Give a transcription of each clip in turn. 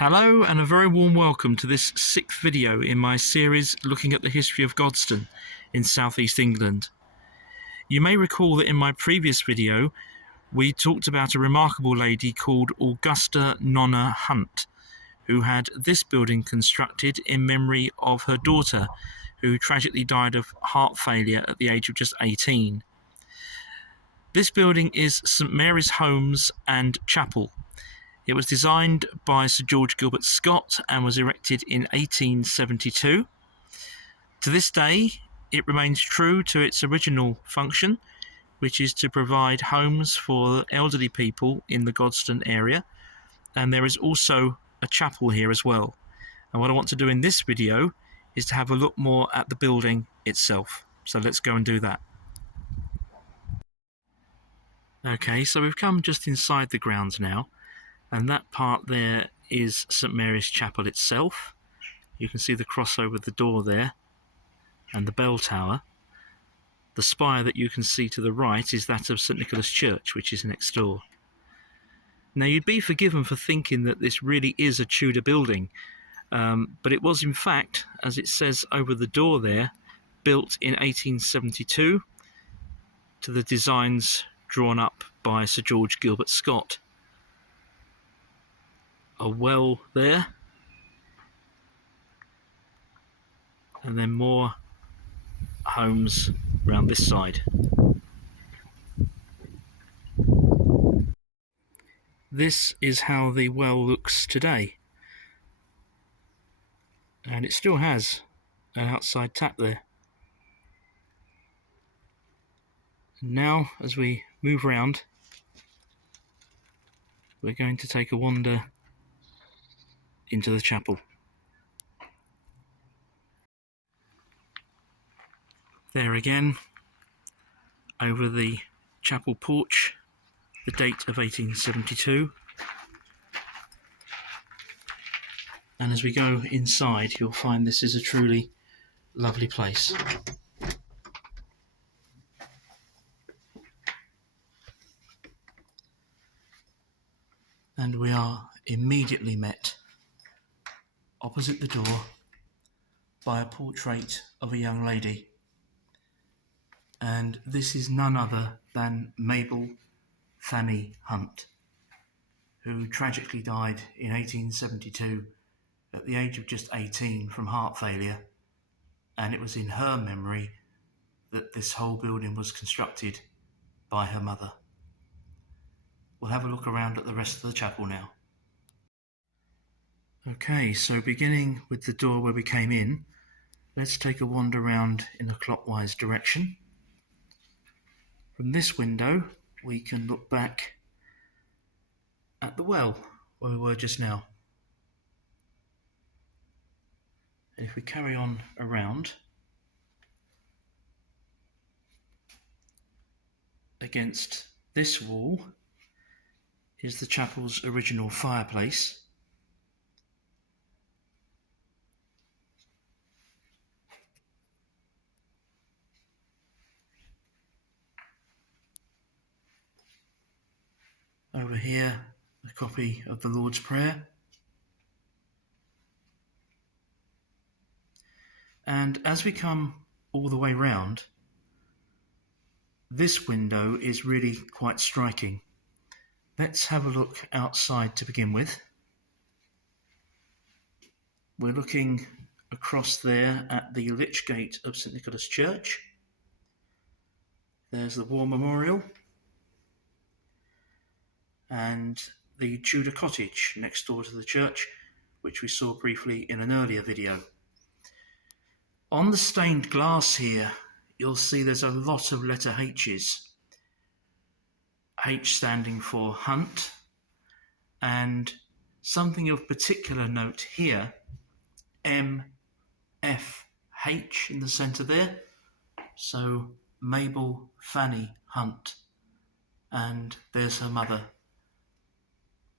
Hello and a very warm welcome to this sixth video in my series looking at the history of Godstone in southeast England. You may recall that in my previous video we talked about a remarkable lady called Augusta Hunt, who had this building constructed in memory of her daughter, who tragically died of heart failure at the age of just 18. This building is St Mary's Homes and Chapel. It was designed by Sir George Gilbert Scott and was erected in 1872. To this day, it remains true to its original function, which is to provide homes for elderly people in the Godstone area, and there is also a chapel here as well. And what I want to do in this video is to have a look more at the building itself. So let's go and do that. Okay, so we've come just inside the grounds now. And that part there is St Mary's Chapel itself. You can see the cross over the door there and the bell tower. The spire that you can see to the right is that of St Nicholas Church, which is next door. Now you'd be forgiven for thinking that this really is a Tudor building, but it was in fact, as it says over the door there, built in 1872 to the designs drawn up by Sir George Gilbert Scott. A well there, and then more homes around this side. This is how the well looks today, and it still has an outside tap there. And now as we move round, we're going to take a wander into the chapel. There again, over the chapel porch, the date of 1872. And as we go inside, you'll find this is a truly lovely place. And we are immediately met opposite the door by a portrait of a young lady, and this is none other than Mabel Hunt, who tragically died in 1872 at the age of just 18 from heart failure, and it was in her memory that this whole building was constructed by her mother. We'll have a look around at the rest of the chapel now. Okay, so beginning with the door where we came in, let's take a wander around in a clockwise direction. From this window, we can look back at the well where we were just now. And if we carry on around, against this wall is the chapel's original fireplace. Over here, a copy of the Lord's Prayer. And as we come all the way round, this window is really quite striking. Let's have a look outside to begin with. We're looking across there at the Lich Gate of St Nicholas Church. There's the War Memorial and the Tudor cottage next door to the church, which we saw briefly in an earlier video. On the stained glass here, you'll see there's a lot of letter H's. H standing for Hunt, and something of particular note here, M, F, H in the centre there. So Mabel Hunt, and there's her mother,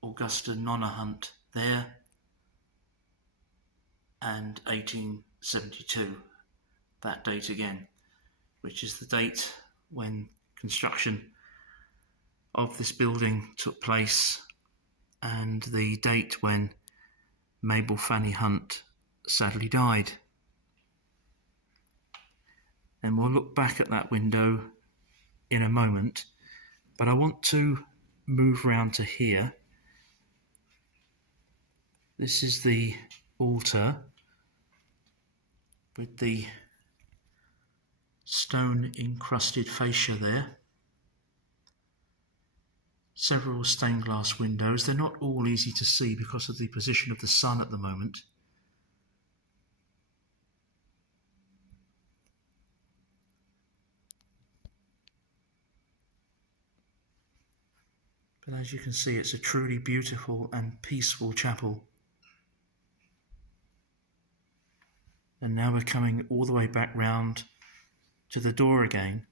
Augusta Hunt there, and 1872, that date again, which is the date when construction of this building took place, and the date when Mabel Fanny Hunt sadly died. And we'll look back at that window in a moment, but I want to move round to here. This is the altar with the stone encrusted fascia there. Several stained glass windows. They're not all easy to see because of the position of the sun at the moment. But as you can see, it's a truly beautiful and peaceful chapel. And now we're coming all the way back round to the door again.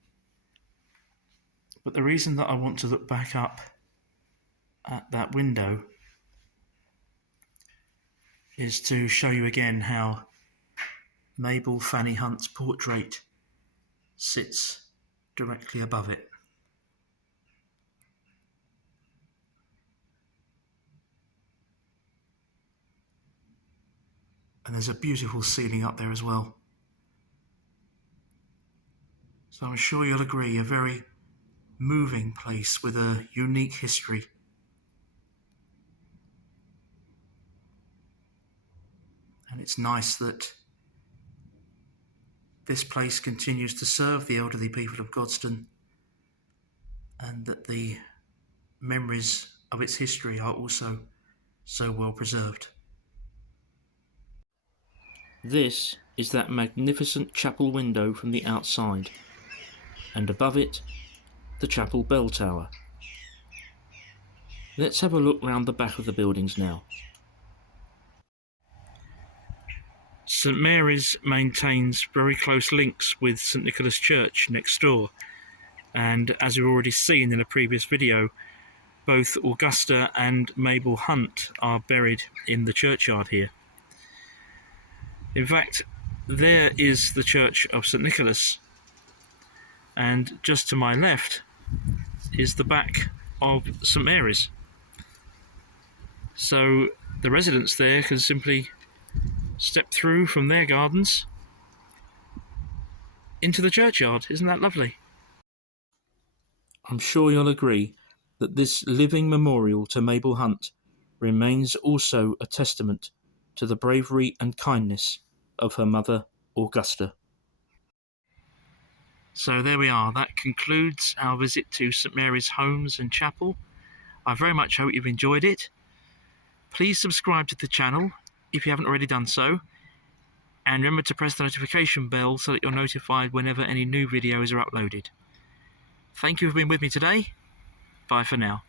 But the reason that I want to look back up at that window is to show you again how Mabel Fanny Hunt's portrait sits directly above it. And there's a beautiful ceiling up there as well. So I'm sure you'll agree, a very moving place with a unique history. And it's nice that this place continues to serve the elderly people of Godstone, and that the memories of its history are also so well preserved. This is that magnificent chapel window from the outside, and above it, the chapel bell tower. Let's have a look round the back of the buildings now. St Mary's maintains very close links with St Nicholas Church next door, and as we've already seen in a previous video, both Augusta and Mabel Hunt are buried in the churchyard here. In fact, there is the church of St Nicholas, and just to my left is the back of St Mary's. So the residents there can simply step through from their gardens into the churchyard. Isn't that lovely? I'm sure you'll agree that this living memorial to Mabel Hunt remains also a testament to the bravery and kindness of her mother, Augusta. So there we are. That concludes our visit to St Mary's Homes and Chapel. I very much hope you've enjoyed it. Please subscribe to the channel if you haven't already done so, and remember to press the notification bell so that you're notified whenever any new videos are uploaded. Thank you for being with me today. Bye for now.